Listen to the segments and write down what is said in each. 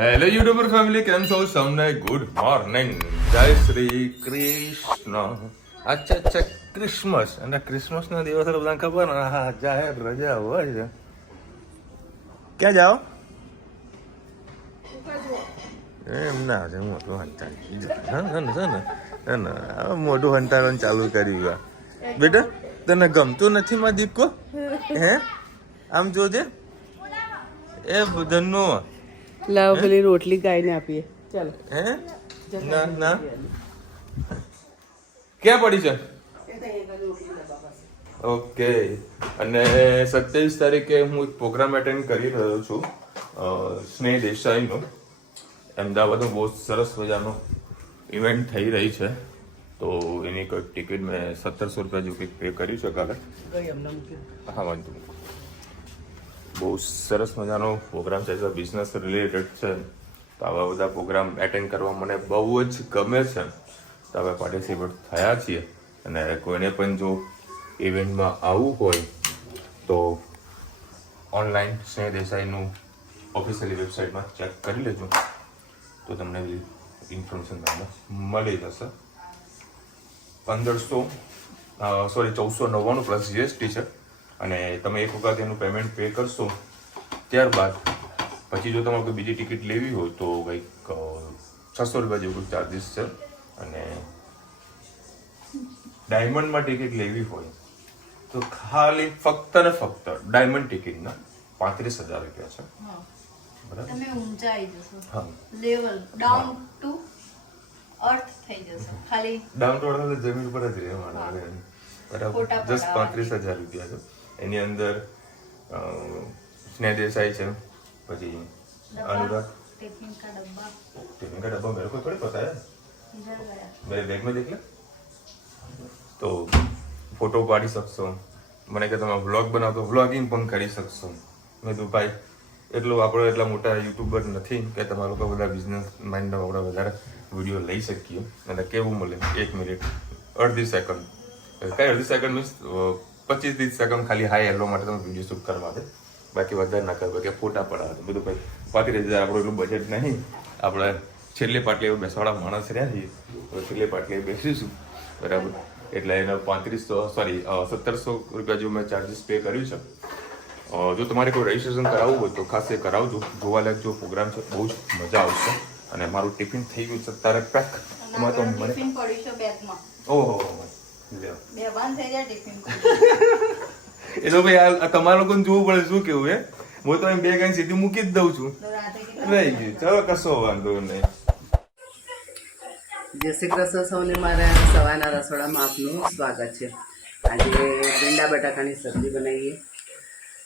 Hello YouTuber family, કેમ છો? સૌને ગુડ મોર્નિંગ, જય શ્રી કૃષ્ણ. અચ્છા ક્રિસમસ અને ક્રિસમસના દિવસે બધા ખબર ને, હા જાહેર રજા હોય છે. ક્યાં જાઓ? એમ ના છે, મોટું હંતાળ મોટું હંતાળવાનું ચાલુ કર્યું. બેટા તને ગમતું નથી માં દીપકો? હે આમ જોજે એ બધાનું લાવ પેલી રોટલી ગાયને આપીએ. ચાલો. હે ના ના ક્યાં પડી છે? ઓકે. અને 27 તારીખે હું એક પ્રોગ્રામ એટેન્ડ કરી રહ્યો છું, સ્નેહ દેસાઈનો. અમદાવાદમાં બહુ સરસ મજાનો ઇવેન્ટ થઈ રહી છે, તો એની કોઈ ટિકિટ મેં 1700 રૂપિયા જેવું કંઈક પે કર્યું છે કાલે. હા વાંધો નહીં. બહુ સરસ મજાનો પ્રોગ્રામ છે, બિઝનેસ રિલેટેડ છે. તો આવા બધા પ્રોગ્રામ એટેન્ડ કરવા મને બહુ જ ગમે છે. તો હવે પાર્ટિસિપેટ થયા છીએ, અને કોઈને પણ જો ઇવેન્ટમાં આવવું હોય તો ઓનલાઈન સ્નેહ દેસાઈનું ઓફિશિયલી વેબસાઇટમાં ચેક કરી લેજો, તો તમને ઇન્ફોર્મેશન તમને મળી જશે. 1499 પ્લસ જીએસટી છે, અને તમે એક વખત એનું પેમેન્ટ પે કરશો ત્યારબાદ પછી જો તમારે કોઈ બીજી ટિકિટ લેવી હોય તો કંઈક 600 રૂપિયા જેવું ચાર્જિસ છે. અને ડાયમંડમાં ટિકિટ લેવી હોય તો ખાલી ફક્ત ને ફક્ત ડાયમંડ ટિકિટના 35,000 રૂપિયા છે. બરાબર, તમે ઊંચા આવી જશો. હા, લેવલ ડાઉન ટુ અર્થ થઈ જશે. ખાલી ડાઉન ટુ અર્થ જમીન પર જ રહેવાના. બરાબર, જસ્ટ 35,000 રૂપિયા છે. એની અંદર સ્નેહ દેસાઈ છે, પછી अनुराग टिफिन का डब्बा मेरे को थोड़ी पता है, इधर गया. मेरे बैग में देख ले. તો ફોટો પાડી શકશો. મને કે તમે વ્લોગ બનાવો તો વ્લોગિંગ પણ કરી શકશો. મેં તો ભાઈ એટલું આપણે એટલા મોટા યુટ્યુબર નથી કે તમારા લોકો બધા બિઝનેસ માઇન્ડના આપણે વધારે વિડીયો લઈ શકીએ. અને કેવું મળે 1 મિનિટ અડધી સેકન્ડ, કઈ અડધી સેકન્ડ મીન્સ 25-30 સેકન્ડ ખાલી હાઈ હેલો માટે તમે વિડીયો શૂટ કરવા દે, બાકી વધારે ના કરવા કે ફોટા પડાવે બધું. ભાઈ 35,000 આપણું એટલું બજેટ નહીં. આપણે છેલ્લી પાટલી બેસવાળા માણસ રહ્યા છીએ, તો છેલ્લી પાટલી બેસીશું. બરાબર, એટલે એને 1700 રૂપિયા જેવું મેં ચાર્જીસ પે કર્યું છે. જો તમારે કોઈ રજીસ્ટ્રેશન કરાવવું હોય તો ખાસ એ કરાવજો. જોવાલાયક જો પ્રોગ્રામ છે, બહુ જ મજા આવશે. અને મારું ટિફિન થઈ ગયું છે તારે પેક. એમાં તો મને ટિફિન પડ્યું છે બેગમાં. ઓહો બેભાન થઈ જાય ટિફિન. એ તો ભાઈ આ તમારા લોકોને જોવું પડે શું કેવું હે. હું તો એમ બે ગાય સીધી મૂકી જ દઉં છું. રહી ગયું, ચાલો કશો વાંધો નહીં. જય શ્રી કૃષ્ણ સૌને, મારા સવારના રસોડામાં આપનું સ્વાગત છે. આજે ભીંડા બટાકાની સબ્જી બનાવીએ,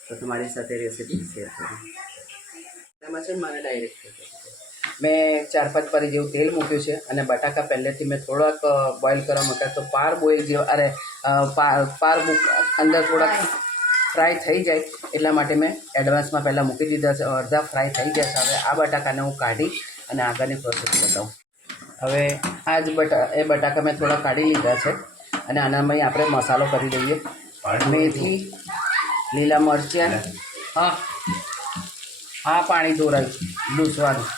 તો તમારી સાથે રેસીપી શેર કરું. એમાં છે મારે ડાયરેક્ટ મેં 4-5 પરી જેવું તેલ મૂક્યું છે, અને બટાકા પહેલેથી મેં થોડાક બોઇલ કરવા મૂક્યા, તો પાર બોઇલ જેવા પાર અંદર થોડાક ફ્રાય થઈ જાય એટલા માટે મેં એડવાન્સમાં પહેલાં મૂકી દીધા છે. અડધા ફ્રાય થઈ જશે. હવે આ બટાકાને હું કાઢી અને આગળની પ્રોસેસ બતાવું. હવે આ જ બટાકા મેં થોડા કાઢી લીધા છે, અને આનામાં આપણે મસાલો કરી દઈએ. મેથી, લીલા મરચાં, હા પાણી ધોરાયું લૂસવાનું.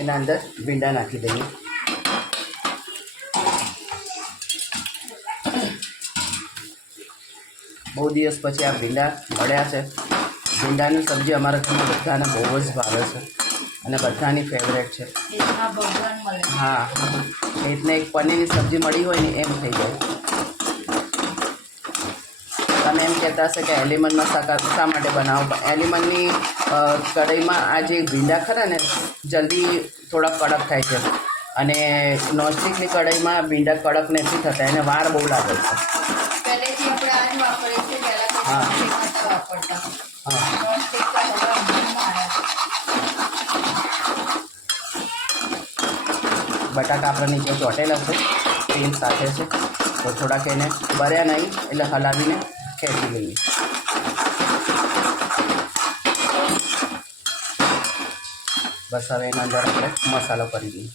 એના અંદર ભીંડા નાખી દઈએ. બહુ દિવસ પછી આ ભીંડા મળ્યા છે. ભીંડાની સબ્જી અમારા ઘરમાં બધાને બહુ જ ભાવે છે, અને બધાની ફેવરેટ છે. ભગવાન મળે. હા, એટલે એક પનીરની સબ્જી મળી હોય ને એમ થઈ જાય. તમે એમ કહેતા હશે કે એલિમનમાં શા માટે બનાવો? એલિમનની કઢાઈમાં આ જે ભીંડા ખરા ને જલ્દી થોડા કડક થાય છે, અને નોનસ્ટિકની કઢાઈમાં ભીંડા કડક નથી થતા, એને વાર બહુ લાગે છે. પહેલેથી આપણે આ જ વાપરીએ છીએ. પહેલા હા. વાપરતા. હા, નોનસ્ટિક તો હવે અમદાવાદમાં બટાકા આપણા નીચે ચોટેલા છે, તેલ સાથે છે, તો થોડાક એને બળ્યા નહીં એટલે હલાવીને ખેંચી લઈએ. બસ હવે એના અંદર આપણે મસાલો કરી દઈએ.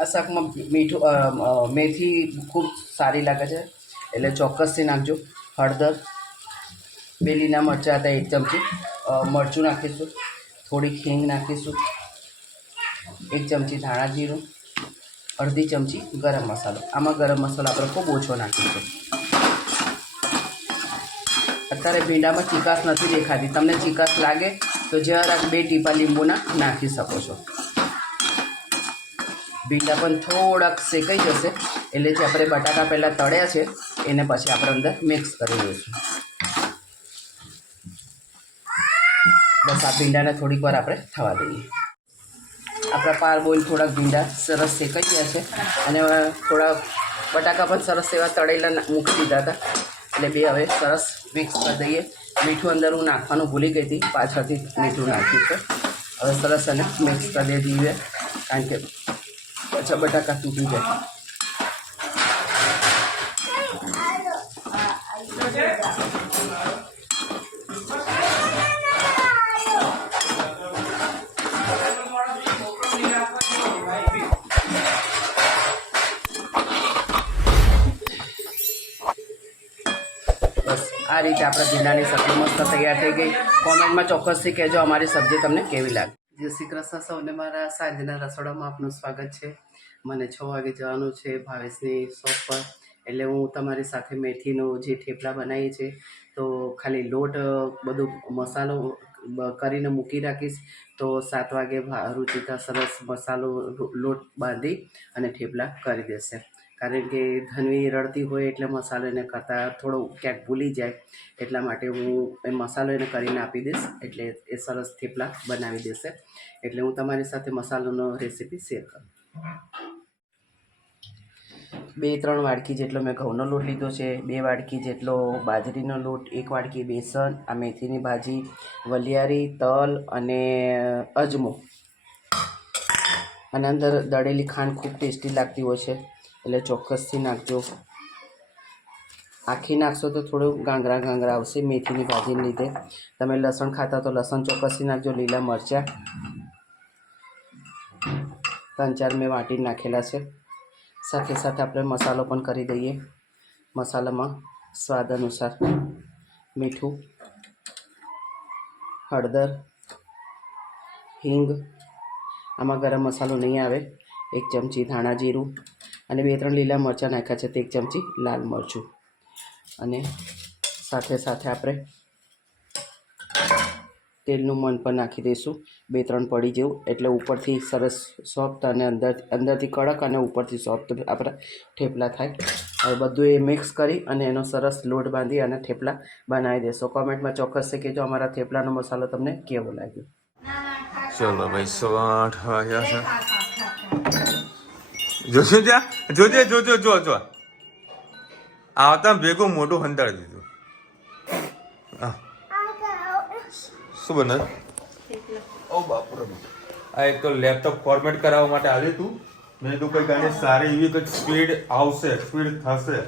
આ શાકમાં મીઠું મેથી ખૂબ સારી લાગે છે એટલે ચોક્કસથી નાખજો. હળદર, 2 લીલા મરચાં હતા 1 ચમચી, મરચું નાખીશું, થોડીક હિંગ નાખીશું, 1 ચમચી ધાણા જીરું, અડધી ચમચી ગરમ મસાલો. આમાં ગરમ મસાલો આપણે ખૂબ ઓછો નાખીશું. અત્યારે ભીંડામાં ચીકાશ નથી દેખાતી, તમને ચીકાશ લાગે તો જરાક 2 ટીપા લીંબુના નાખી શકો છો. ભીંડા પણ થોડાક શેકાઈ જશે એટલે જે આપણે બટાકા પહેલાં તળ્યા છે એને પછી આપણે અંદર મિક્સ કરી દઈશું. બસ આ ભીંડાને થોડીક વાર આપણે થવા દઈએ. આપણા પાર બોઇલ થોડાક ભીંડા સરસ શેકાઈ ગયા છે અને થોડા બટાકા પણ સરસ એવા તળેલા મૂકી દીધા હતા એટલે 2 હવે સરસ મિક્સ કરી દઈએ. મીઠું અંદર હું નાખવાનું ભૂલી ગઈ હતી, પાછળથી મીઠું નાખ્યું છે. હવે સરસ અને મિક્સ કરી દઈએ કારણ કે પછી બટાકા તૂટી જાય. બસ આ રીતે આપણે ભીંડાની સબ્જી મસ્ત તૈયાર થઈ ગઈ. કોમેન્ટમાં ચોક્કસથી કહેજો અમારી સબ્જી તમને કેવી લાગે. જય શ્રી કૃષ્ણ સૌને, મારા સાંજના રસોડામાં આપનું સ્વાગત છે. મને 6 વાગે જવાનું છે ભાવેશની શોપ પર એટલે હું તમારી સાથે મેથીનો જે થેપલા બનાવીએ છે તો ખાલી લોટ બધું મસાલો કરીને મૂકી રાખીશ તો 7 વાગે રુચિતા સરસ મસાલો લોટ બાંધી અને થેપલા કરી દેશે. કારણ કે ધનવી રડતી હોય એટલે મસાલો એને કરતાં થોડો ક્યાંક ભૂલી જાય એટલા માટે હું એ મસાલો એને કરીને આપી દઈશ એટલે એ સરસ થેપલા બનાવી દેશે. એટલે હું તમારી સાથે મસાલાનો રેસીપી શેર કરું. 2-3 વાડકી જેટલો મેં ઘઉંનો લોટ લીધો છે, 2 વાડકી જેટલો બાજરીનો લોટ, 1 વાડકી બેસન, આ મેથીની ભાજી, વલિયારી, તલ અને અજમો અને અંદર દળેલી ખાંડ ખૂબ ટેસ્ટી લાગતી હોય છે એટલે ચોક્કસથી નાખજો. આખી નાખશો તો થોડું ગાંગરા આવશે મેથીની ભાજીને લીધે. તમે લસણ ખાતા તો લસણ ચોક્કસથી નાખજો. લીલા મરચાં 3-4 મેં વાટી નાખેલા છે. સાથે સાથે આપણે મસાલો પણ કરી દઈએ. મસાલામાં સ્વાદ અનુસાર મીઠું, હળદર, હિંગ, આમાં ગરમ મસાલો નહીં આવે, 1 ચમચી ધાણા જીરું અને 2-3 લીલા મરચાં નાખ્યા છે તો 1 ચમચી લાલ મરચું અને સાથે સાથે આપણે તેલનું મણ પણ નાખી દઈશું 2-3 પડી જેવું એટલે ઉપરથી સરસ સોફ્ટ અને અંદરથી કડક અને ઉપરથી સોફ્ટ આપણા થેપલા થાય. હવે બધું એ મિક્સ કરી અને એનો સરસ લોટ બાંધી અને થેપલા બનાવી દેશો. કોમેન્ટમાં ચોક્કસથી કહેજો અમારા થેપલાનો મસાલો તમને કેવો લાગ્યો. ચલો ભાઈ 8:15 વાગ્યા છે. જોજો ત્યાં જો આવતા ભેગું મોટું હંતાડી દીધું. હા શું બને? ઓ બાપરે, આ એક તો લેપટોપ ફોર્મેટ કરાવવા માટે આવ્યું હતું. મેં કીધું કંઈક આને સારી એવી કંઈક સ્પીડ આવશે, સ્પીડ થશે,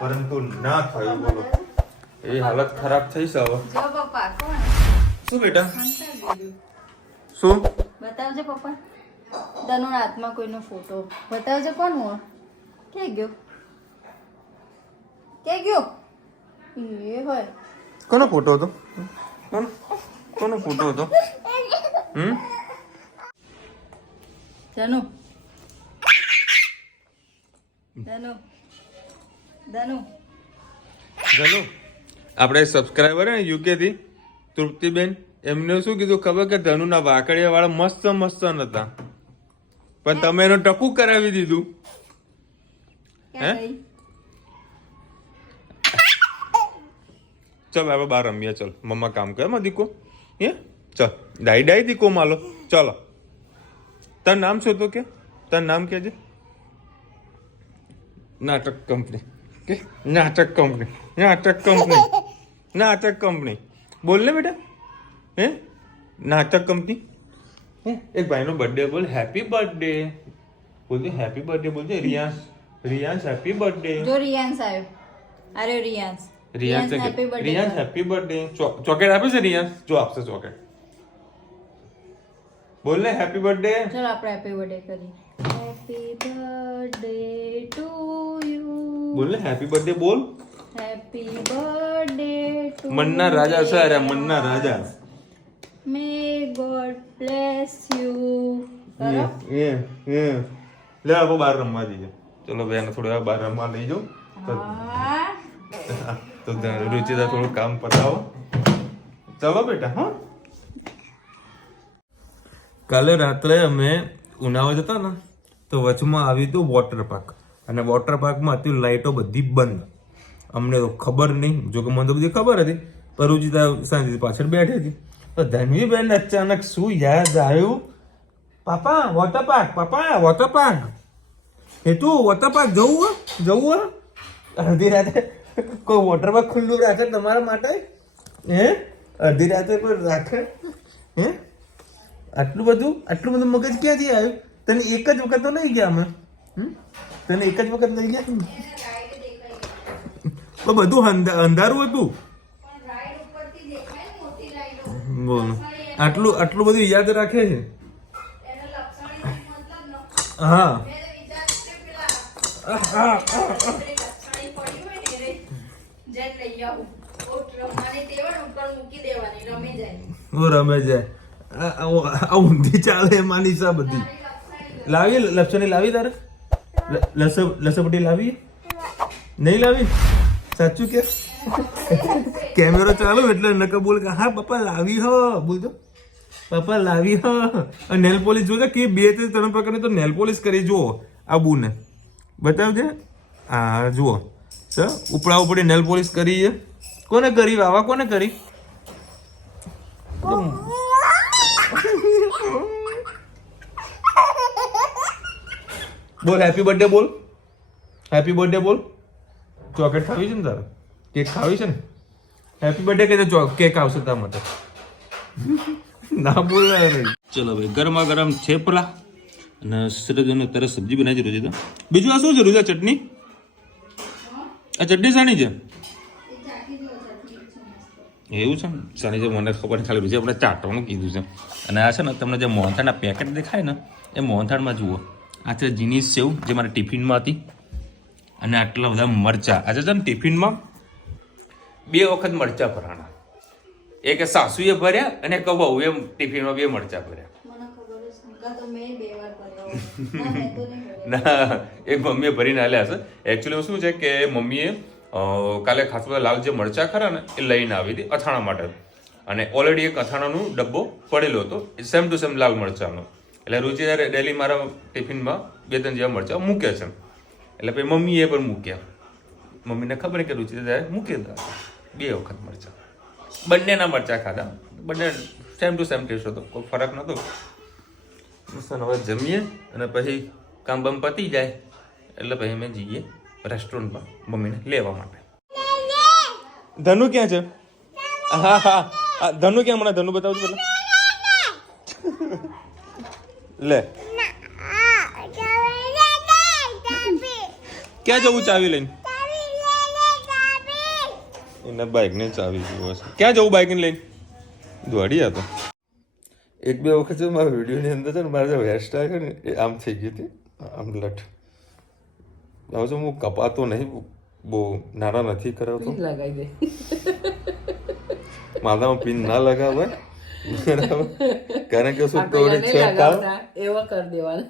પરંતુ ના થયું. બોલો એ હાલત ખરાબ થઈ છે હવે. શું બેટા શું બતાવજો પપ્પા. ધનુના હાથમાં કોઈનો ફોટો બતાવજો. કોણ હું ક્યાં ગયો એ હોય કોનો ફોટો હતો? કોનો ફોટો હતો? ધનુ આપણે સબસ્ક્રાઈબર હે યુકે થી તૃપ્તિબેન, એમને શું કીધું ખબર કે ધનુના વાકડિયા વાળા મસ્ત નતા પણ તમે એનો ટકું કરાવી દીધું. હે ચલ આપણે બહાર રમીએ. ચલ મમ્મા કામ કરે માં દીકો. હે ચલ ડાઈ દીકો માલો. ચલો તાર નામ શું હતું કે? તાર નામ કે છે? નાટક કંપની બોલ ને બેટા. હે નાટક કંપની. હે એક ભાઈનો બર્થડે બોલ. હેપી બર્થડે બોલજે. હેપી બર્થડે બોલજે. Riyansh happy birthday. જો રિયાંશ આવ્યો. અરે રિયાંશ હેપી બર્થડે. ચોકલેટ આપે છે રિયાંશ? જો આપશે ચોકલેટ. બોલ ને હેપી બર્થડે. ચલો આપણે હેપી બર્થડે કરીએ. Happy birthday to you. બોલ ને હેપી બર્થડે બોલ. હેપી બર્થડે ટુ મનના રાજા છે અરે મનના રાજા. May God bless you. કરો લે આપણે બહાર રમવા જઈએ. ચલો ભાઈ એને થોડી વાર બહાર રમવા લઈ જાઉં. હા તો રુચિતા થોડું કામ પતાવો. ચલો બેટા. હા કાલે રાત્રે અમે ઉનાવા જતા ને તો વચમાં આવ્યું હતું વોટર પાર્ક અને વોટર પાર્કમાં હતી લાઈટો બધી બંધ. અમને તો ખબર નહીં, જો કે મને તો બધી ખબર હતી, પણ રુચિતા શાંતિથી પાછળ બેઠી હતી. તો ધનવીબેન અચાનક શું યાદ આવ્યું, પાપા વોટર પાર્ક એ તું વોટર પાર્ક જવું અડધી રાતે કોઈ વોટર પાર્ક ખુલ્લું રાખે તમારા માટે? હે અડધી રાતે પણ રાખે? હે આટલું બધું મગજ ક્યાંથી આવ્યું? તને એક જ વખત તો લઈ ગયા અમે. તને એક જ વખત લઈ ગયા તો બધું અંધારું હતું. બોલો આટલું બધું યાદ રાખે છે. હા રમે જાય. આ ઊંધી ચાલે એમાંની સા બધી લાવી. લપસણી લાવી તારે? લસપટી લાવી? નહીં લાવી? સાચું કે? કેમેરો ચાલુ એટલે નકર બોલ કે હા પપ્પા લાવી હો. બોલતો પપ્પા લાવી હો. નેલ પોલિશ જોજે કે 2-3 પ્રકારની તો નેલ પોલિશ કરી જુઓ. આબુને બતાવજે. હા જુઓ ઉપડા ઉપડી નેલ પોલિશ કરી છે. કોને કરી? વાવા કોને કરી? બોલ હેપી બર્થડે બોલ. હેપી બર્થડે બોલ. ચોકલેટ ખાવી છે ને તારે? કેક ખાવી છે ને? હેપી બર્થડે કે કેક આવશે તારા માટે. ના બોલ નહીં. ચલો ભાઈ ગરમા ગરમ થેપલા અને સરસ તારે સબ્જી બનાવી છે રોજી. બીજું આ શું છે રોજા? ચટણી? આ ચટણી શાની છે? એવું છે ને શાની છે મને ખબર નહીં, ખાલી રોજી આપણે ચાટવાનું કીધું છે. અને આ છે ને તમને જે મોહનથાળના પેકેટ દેખાય ને એ મોહનથાળમાં જુઓ. આ છે જીનીસ સેવ જે મારા ટિફિનમાં હતી અને આટલા બધા મરચા. આજે છે ને ટિફિનમાં 2 વખત મરચા ભરાણા. એક સાસુએ ભર્યા અને એક વહુએ ટિફિનમાં 2 મરચા ભર્યા. ના એક મમ્મીએ ભરીને આલ્યા હશે. એકચ્યુઅલી શું છે કે મમ્મીએ કાલે ખાસ બધા લાલ જે મરચા ખરા ને એ લઈને આવી હતી અથાણા માટે. અને ઓલરેડી એક અથાણાનો ડબ્બો પડેલો હતો સેમ ટુ સેમ લાલ મરચાનો. એટલે રુચિ ડેલી મારા ટિફિનમાં 2-3 જેવા મરચા મૂકે છે. એટલે પછી મમ્મીએ પણ મૂક્યા. મમ્મીને ખબર કે રુચિ મૂકી દીધા 2 વખત મરચા. બંનેના મરચા ખાધા. બંને સેમ ટુ સેમ ટેસ્ટ હતો, કોઈ ફરક નહોતો. હવે જમીએ અને પછી કામ બામ પતી જાય એટલે પછી અમે જઈએ રેસ્ટોરન્ટમાં મમ્મીને લેવા માટે. ધનુ ક્યાં છે? હા ધનુ ક્યાં? મને ધનુ બતાવજો પેલા. લે ક્યાં જવું ચાવી લઈને? એના બાઇક ને ચાવી જોવો છે. ક્યાં જવું બાઇક ને લઈને? દોડી હતો. 1-2 વખત છે મારા વિડીયોની અંદર છે ને મારા જે હેરસ્ટાઈલ છે ને એ આમ થઈ ગઈ હતી, આમ લટ. હવે શું હું કપાતો નહીં, બહુ નાના નથી કરાવતો. લગાવી દે માથામાં પિન ના લગાવાય બરાબર, કારણ કે શું થોડી છે કામ એવો કરી દેવાનું.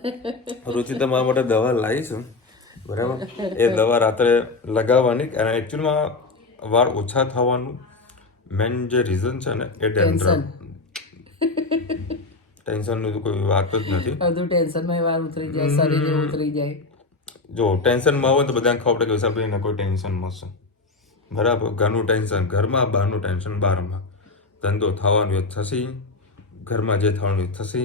રુચિતા મારા માટે દવા લાવી છે બરાબર. એ દવા રાત્રે લગાવવાની અને એકચ્યુઅલમાં વાર ઓછા થવાનું મેન જે રીઝન છે ને એ ડેન્ડ્રફ. ટેન્શનનું તો કોઈ વાત જ નથી. બધું ટેન્શનમાં વાર ઉતરી જાય, શરીર ઉતરી જાય. જો ટેન્શનમાં હોય તો બધાને ખબર પડે કે વિશાલભાઈને કોઈ ટેન્શનમાં છે બરાબર. ઘરનું ટેન્શન ઘરમાં, બહારનું ટેન્શન બહારમાં. ધંધો થવાનું એ થશે, ઘરમાં જે થવાનું એ થશે.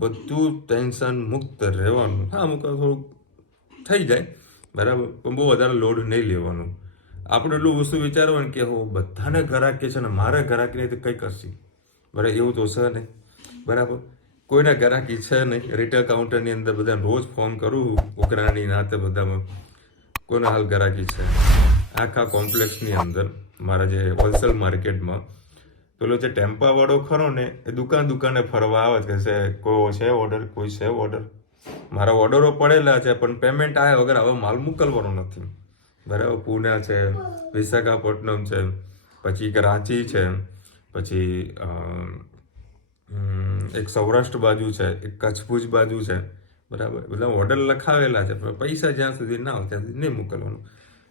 બધું ટેન્શન મુક્ત રહેવાનું. હા અમુક થોડુંક થઈ જાય બરાબર, પણ બહુ વધારે લોડ નહીં લેવાનું. આપણે એટલું વસ્તુ વિચારવાનું કે હું બધાને ઘરાકી છે ને મારે ઘરાકી નહીં તો કંઈ કરશે બરાબર, એવું તો છે નહીં બરાબર. કોઈને ઘરાકી છે નહીં. રિટેલ કાઉન્ટરની અંદર બધાને રોજ ફોન કરું ઉકરાણી નાતે બધામાં, કોઈને હાલ ઘરાકી છે. આખા કોમ્પ્લેક્સની અંદર મારા જે હોલસેલ માર્કેટમાં પેલો જે ટેમ્પાવાળો ખરો ને એ દુકાને ફરવા આવે કે છે કોઈ છે ઓર્ડર, કોઈ છે ઓર્ડર. મારા ઓર્ડરો પડેલા છે પણ પેમેન્ટ આવ્યા વગર હવે માલ મોકલવાનો નથી બરાબર, પુના છે, વિશાખાપટ્ટનમ છે, પછી કરાચી છે, પછી એક સૌરાષ્ટ્ર બાજુ છે, એક કચ્છ ભુજ બાજુ છે, બરાબર. બધા ઓર્ડર લખાવેલા છે પણ પૈસા જ્યાં સુધી ના હોય ત્યાં સુધી નહીં મોકલવાનું.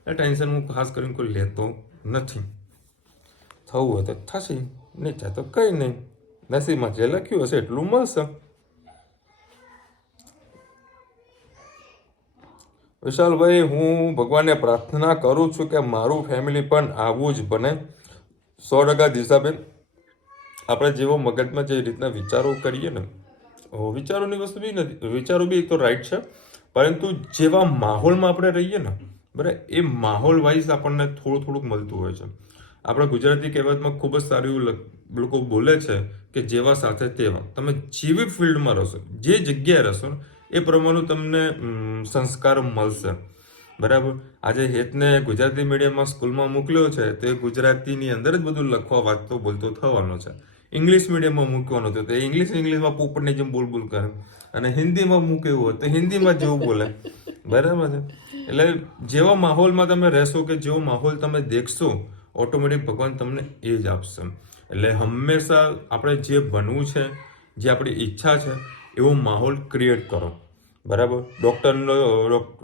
એ ટેન્શન હું ખાસ કરીને કોઈ લેતો નથી. થવું હોય તો થશે, નહીં થાય તો કંઈ નહીં. નસીબમાં જે લખ્યું હશે એટલું મળશે. વિશાલભાઈ, હું ભગવાનને પ્રાર્થના કરું છું કે મારું ફેમિલી પણ આવું જ બને. 100% દિશાબેન, આપણે જેવો મગજમાં જે રીતના વિચારો કરીએ ને, વિચારોની વસ્તુ બી નથી, વિચારો બી તો રાઈટ છે, પરંતુ જેવા માહોલમાં આપણે રહીએ ને, બરાબર, એ માહોલ વાઇઝ આપણને થોડું થોડુંક મળતું હોય છે. આપણા ગુજરાતી કહેવતમાં ખૂબ જ સારું એવું લોકો બોલે છે કે જેવા સાથે તેવા. તમે જેવી ફિલ્ડમાં રહેશો, જે જગ્યાએ રહેશો ને, એ પ્રમાણે તમને સંસ્કાર મળશે, બરાબર. આજે હેતને ગુજરાતી મીડિયમમાં સ્કૂલમાં મોકલ્યો છે તો એ ગુજરાતીની અંદર જ બધું લખવા વાંચતો બોલતો થવાનો છે. ઇંગ્લિશ મીડિયમમાં મૂકવાનો હતો તો ઇંગ્લિશમાં પોપટની જેમ બોલ કરે, અને હિન્દીમાં મૂક્યું હોય તો હિન્દીમાં જેવું બોલે, બરાબર છે. એટલે જેવા માહોલમાં તમે રહેશો કે જેવો માહોલ તમે દેખશો, ઓટોમેટિક ભગવાન તમને એ જ આપશે. એટલે હંમેશા આપણે જે બનવું છે, જે આપણી ઈચ્છા છે, એવો માહોલ ક્રિએટ કરો, બરાબર.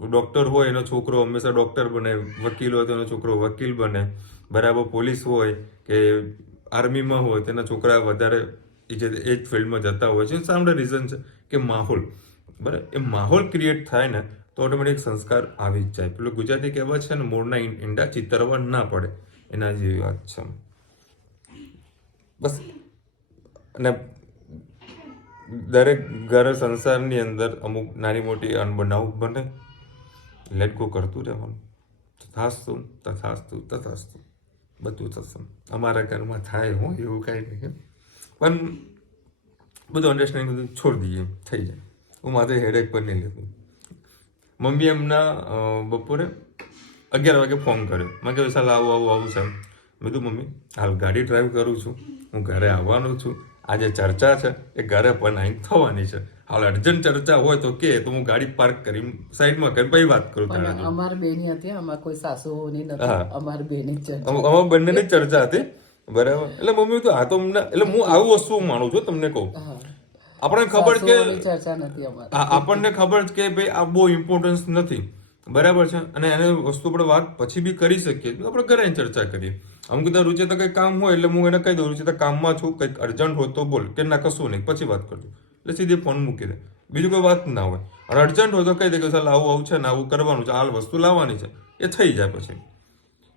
ડૉક્ટર હોય એનો છોકરો હંમેશા ડૉક્ટર બને, વકીલ હોય તો એનો છોકરો વકીલ બને, બરાબર. પોલીસ હોય કે આર્મીમાં હોય તેના છોકરા વધારે એ જ ફિલ્ડમાં જતા હોય છે. સામે રીઝન છે કે માહોલ, બરાબર. એ માહોલ ક્રિએટ થાય ને તો ઓટોમેટિક સંસ્કાર આવી જ જાય. પેલું ગુજરાતી કહેવત છે ને, મોરના ઈંડા ચિતરવા ના પડે, એના જેવી વાત છે. બસ. અને દરેક ઘર સંસારની અંદર અમુક નાની મોટી અનબનાવ બને, લેટ ગો કરતું રહેવાનું. તથાસ્તુ તથાસ્તુ તથાસ્તુ, બધું થશે. અમારા ઘરમાં થાય હું એવું કાંઈ નહીં, પણ બધું અન્ડરસ્ટેન્ડિંગ બધું છોડી દઈએ, થઈ જાય. હું માથે હેડેક પર નહીં લેતું. મમ્મી એમના બપોરે 11 વાગે ફોન કર્યો. મેં કહ્યું ચાલ આવું છે. મેં કીધું મમ્મી હાલ ગાડી ડ્રાઈવ કરું છું, હું ઘરે આવવાનું છું, આજે ચર્ચા છે એ ઘરે પણ અહીં થવાની છે. હાલ અર્જન્ટ ચર્ચા હોય તો કે તો હું ગાડી પાર્ક કરી સાઈડમાં કરી પછી વાત કરું. અમાર બેની હતી, આમાં કોઈ સાસુની નથી, અમાર બેની ચર્ચા, અમાર બંનેની ચર્ચા હતી, બરાબર. એટલે મમ્મી તો આ તો એટલે હું આવું વસ્તુ માનું છું, તમને કહું. આપણને ખબર કે ચર્ચા નથી અમારે, આપણને ખબર છે કે ભાઈ આ બહુ ઇમ્પોર્ટન્સ નથી, બરાબર છે. અને એને વસ્તુ આપણે વાત પછી બી કરી શકીએ, આપણે ઘરે ચર્ચા કરીએ. અમુક કીધા રૂચિતા કંઈ કામ હોય એટલે હું એને કહી દઉં રૂચિતા કામમાં છું, કંઈક અર્જન્ટ હોય તો બોલ, કે ના કશું નહીં પછી વાત કરજો, એટલે સીધે ફોન મૂકી દે, બીજું કોઈ વાત ના હોય. અને અર્જન્ટ હોય તો કહી દે કે ચાલ આવું છે ને આવું કરવાનું છે, આ વસ્તુ લાવવાની છે, એ થઈ જાય પછી.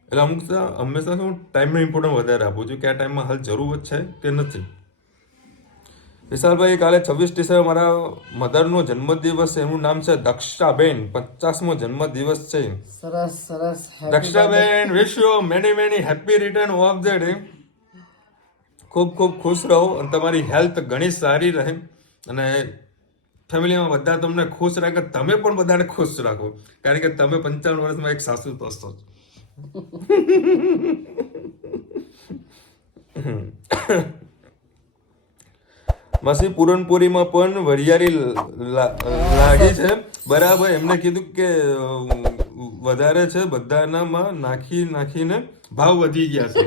એટલે અમુક હંમેશા હું ટાઈમનું ઇમ્પોર્ટન્સ વધારે આપું છું કે આ ટાઈમમાં હાલ જરૂર છે કે નથી. વિશાલભાઈ, કાલે 26 ડિસેમ્બર મારા મધરનો જન્મદિવસ છે. એનું નામ છે દક્ષાબેન. 50મો જન્મદિવસ છે. સરસ સરસ. Dakshaben, wish you many many happy return of the day. ખૂબ ખૂબ ખુશ રહો અને તમારી હેલ્થ ઘણી સારી રહે અને ફેમિલીમાં બધા તમને ખુશ રાખે, તમે પણ બધાને ખુશ રાખો, કારણ કે તમે 55 વર્ષમાં એક સાસુ તો છો. માસી પૂરણપોરીમાં પણ વરિયાળી લાગી છે, બરાબર. એમને કીધું કે વધારે છે, બધાનામાં નાખીને ભાવ વધી ગયા છે.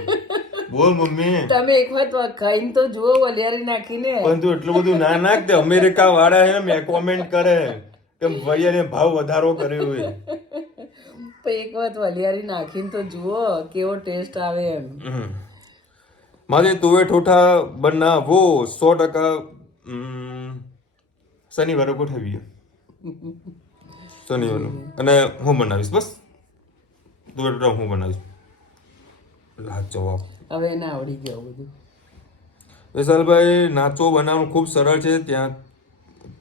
બોલ મમ્મી, તમે એક વખત ખાઈને તો જુઓ વરિયાળી નાખીને. પણ તું એટલું બધું ના નાખ દે. અમેરિકા વાળા હે મેં કોમેન્ટ કરે કે વરિયાળી ભાવ વધારો કર્યો હોય. એક વખત વરિયાળી નાખીને તો જુઓ કેવો ટેસ્ટ આવે એમ. મારે તુવે ઠોઠા બનાવો 100%. શનિવારે ગોઠવીએ, શનિવારે. અને હું બનાવીશ, બસ તુવે ઠોઠા હું બનાવીશ. જવાબ હવે એને આવડી ગયું બધું. વિશાલભાઈ, નાચો બનાવવાનું ખૂબ સરળ છે. ત્યાં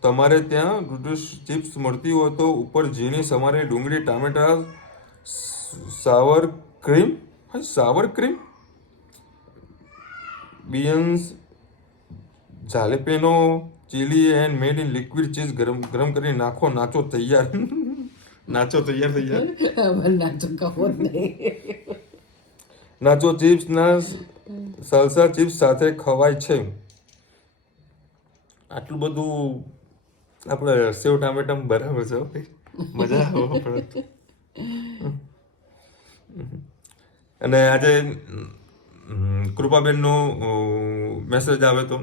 તમારે ત્યાં નૂડલ્સ ચિપ્સ મળતી હોય તો ઉપર ઝીણી સમારેલી ડુંગળી, ટામેટા, sour cream, beans, jalapeno, chili and made in liquid cheese ગરમ કરી નાખો. નાચો તૈયાર. નાચો તૈયાર થઈ જાય. નાચો કહો નહીં. નાચો ચિપ્સ ના સલસા ચિપ્સ સાથે ખવાય છે. આટલું બધું આપણે સેવ ટામેટા બરાબર છે, મજા આવે. અને આજે કૃપાબેનનો મેસેજ આવે તો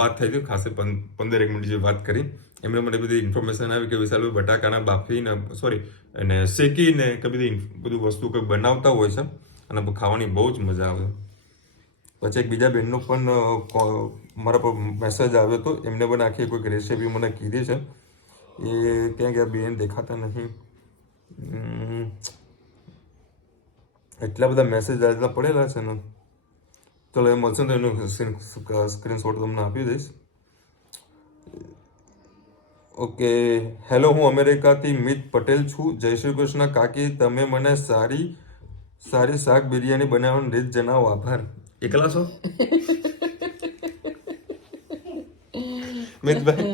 વાત થઈ હતી ખાસે 15 મિનિટ જે વાત કરી એમને મને બધી ઇન્ફોર્મેશન આવી કે વિશાલભાઈ બટાકાના બાફીને અને શેકીને કે બધું વસ્તુ કંઈક બનાવતા હોય છે અને ખાવાની બહુ જ મજા આવે. પછી એક બીજા બેનનો પણ મારા પર મેસેજ આવ્યો હતો, એમને પણ આખી કોઈક રેસીપી મને કીધી છે. એ ક્યાં ગયા બેન દેખાતા નહીં. એટલા બધા મેસેજ આજના પડેલા છે ને. ચલો એ મળશે ને તો એનું સ્ક્રીનશોટ તમને આપી દઈશ. ઓકે, હેલો, હું અમેરિકાથી મિત પટેલ છું. જય શ્રી કૃષ્ણ કાકી, તમે મને સારી શાક બિરયાની બનાવવાની રીત જણાવો. આભાર. એકલા છો મિતભાઈ?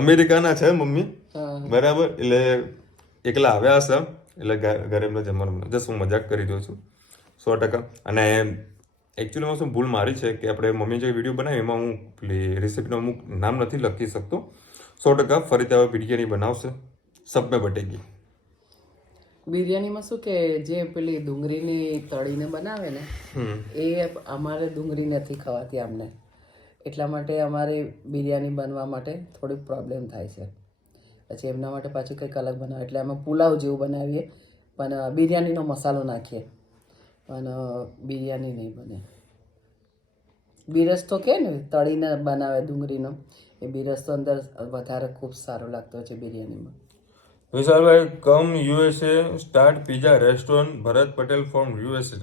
અમેરિકાના છે મમ્મી, બરાબર. એટલે એકલા આવ્યા હશે, એટલે ઘરે એમને જમવાનું. જસ્ટ હું મજાક કરી રહ્યો છું 100%. અને એકચ્યુઅલીમાં શું ભૂલ મારી છે કે આપણે મમ્મી જે વિડીયો બનાવી એમાં હું રેસીપીનું અમુક નામ નથી લખી શકતો. 100% ફરીથી હવે બિરયાની બનાવશે. સબ મેં બટેગી. બિરયાનીમાં શું કે જે પેલી ડુંગળીની તળીને બનાવે ને એ અમારે ડુંગળી નથી ખવાતી આમને, એટલા માટે અમારે બિરયાની બનવા માટે થોડી પ્રોબ્લેમ થાય છે. પછી એમના માટે પાછું કંઈક અલગ બનાવે, એટલે અમે પુલાવ જેવું બનાવીએ પણ બિરયાનીનો મસાલો નાખીએ, પણ બિરયાની નહીં બને. બિરસ તો કે ને તળીને બનાવે ડુંગળીનો, એ બિરસ તો અંદર વધારે ખૂબ સારો લાગતો હોય છે બિરયાનીમાં. Vishalbhai come USA start pizza restaurant. Bharat Patel from USA.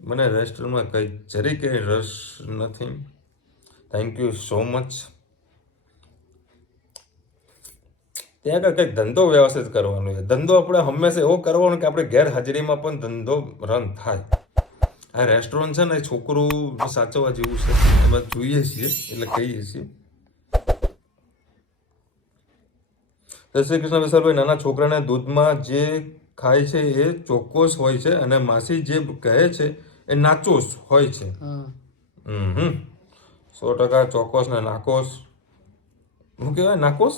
મને રેસ્ટોરન્ટમાં કંઈ જરીકે રસ નથી. Thank you so much. ત્યાં આગળ કંઈક ધંધો વ્યવસ્થિત કરવાનો છે. ધંધો આપણે હંમેશા એવો કરવાનો કે આપણે ગેરહાજરીમાં પણ ધંધો રન થાય. આ રેસ્ટોરન્ટ છે ને એ છોકરું સાચવવા જેવું છે, એમાં જોઈએ છીએ એટલે કહીએ છીએ. જય શ્રી કૃષ્ણ વિશાલભાઈ. નાના છોકરાના દૂધમાં જે ખાય છે એ ચોક્કસ હોય છે અને માસી જે કહે છે એ નાચોસ હોય છે. 100% ચોક્કસ ને નાકોસ. શું કહેવાય નાકોસ?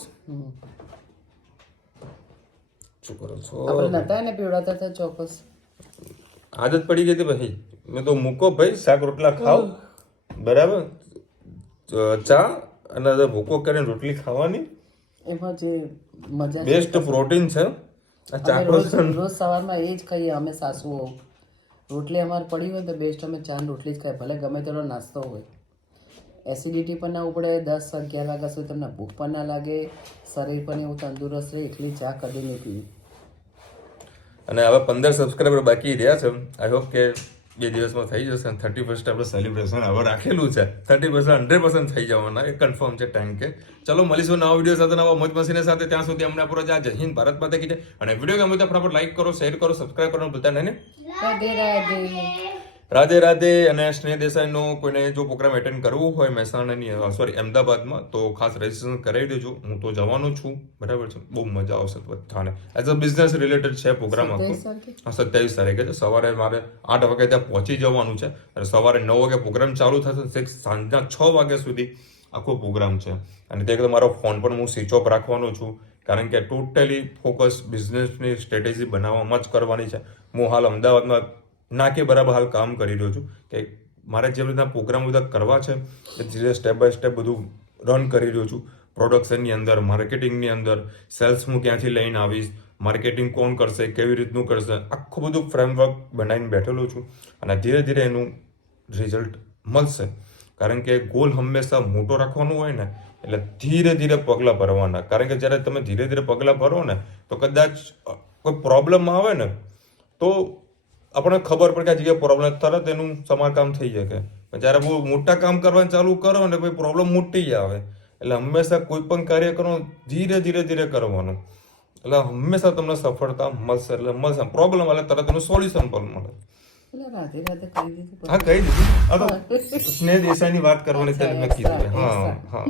શું કરો છો? આપણે નતા ને પીવડાતા હતા ચોક્કસ. આદત પડી ગઈ હતી ભાઈ. મેં તો મૂકો ભાઈ, શાક રોટલા ખાવ, બરાબર. ચા અને ભૂકો કરીને રોટલી ખાવાની એમાં જે મજા બેસ્ટ પ્રોટીન છે. રોજ સવારમાં એ જ ખાઈએ અમે સાસુઓ. રોટલી અમારે પડી હોય તો બેસ્ટ અમે ચા રોટલી જ ખાઈએ, ભલે ગમે તેનો નાસ્તો હોય. એસિડિટી પણ ના ઉપડે, 10-11 વાગ્યા સુધી તમને ભૂખ પણ ના લાગે, શરીર પણ એવું તંદુરસ્ત રહે. એટલી ચા કદી નહીં પીવી. અને હવે 15 સબસ્ક્રાઈબર બાકી રહ્યા છે. આઈ હોપ કે 2 દિવસમાં થઈ જશે. 31st આપણે સેલિબ્રેશન હવે રાખેલું છે. 30% 100% થઈ જવાના, એ કન્ફર્મ છે ટાઈમ કે. ચલો મળીશું નવા વિડીયો સાથે, નવા મોજ મસ્તીને સાથે. ત્યાં સુધી અમને પૂરો જય હિન્દ, ભારત માતા કી જય. અને વિડીયો ગમે તો ફટાફટ લાઈક કરો, શેર કરો, સબસ્ક્રાઈબ કરવાનું ભૂલતા નહીં. રાધે રાધે. રાધે રાધે. અને સ્નેહ દેસાઈનો કોઈને જો પ્રોગ્રામ એટેન્ડ કરવું હોય મહેસાણાની અમદાવાદમાં તો ખાસ રજીસ્ટ્રેશન કરાવી દેજો. હું તો જવાનું છું, બરાબર છે. બહુ મજા આવશે બધાને. એઝ અ બિઝનેસ રિલેટેડ છે પ્રોગ્રામ આખો. 27 તારીખે છે. સવારે મારે 8 વાગે ત્યાં પહોંચી જવાનું છે અને સવારે 9 વાગે પ્રોગ્રામ ચાલુ થશે. સાંજના 6 વાગ્યા સુધી આખો પ્રોગ્રામ છે. અને તે મારો ફોન પણ હું સ્વિચ ઓફ રાખવાનો છું, કારણ કે ટોટલી ફોકસ બિઝનેસની સ્ટ્રેટેજી બનાવવામાં જ કરવાની છે. હું હાલ અમદાવાદમાં ના કે બરાબર હાલ કામ કરી રહ્યો છું કે મારે જે રીતના પ્રોગ્રામ બધા કરવા છે એ ધીરે સ્ટેપ બાય સ્ટેપ બધું રન કરી રહ્યો છું. પ્રોડક્શનની અંદર, માર્કેટિંગની અંદર, સેલ્સ હું ક્યાંથી લઈને આવીશ, માર્કેટિંગ કોણ કરશે, કેવી રીતનું કરશે, આખું બધું ફ્રેમવર્ક બનાવીને બેઠેલો છું. અને ધીરે ધીરે એનું રિઝલ્ટ મળશે, કારણ કે ગોલ હંમેશા મોટો રાખવાનો હોય ને એટલે ધીરે ધીરે પગલાં ભરવાના. કારણ કે જ્યારે તમે ધીરે ધીરે પગલાં ભરો ને તો કદાચ કોઈ પ્રોબ્લેમ આવે ને તો આપણને ખબર પડે કે આ જગ્યાએ પ્રોબ્લેમ, તરત એનું સમારકામ થઈ શકે. જ્યારે બહુ મોટા કામ કરવાનું ચાલુ કરો ને પછી પ્રોબ્લેમ મોટી આવે. એટલે હંમેશા કોઈ પણ કાર્ય કરો ધીરે ધીરે ધીરે કરવાનું, એટલે હંમેશા તમને સફળતા મળશે. એટલે મળશે પ્રોબ્લેમ એટલે તરત એનું સોલ્યુશન પણ મળે. હા કહી દીધું. સ્નેહ દેસાઈની વાત કરવાની મેં કીધું. હા.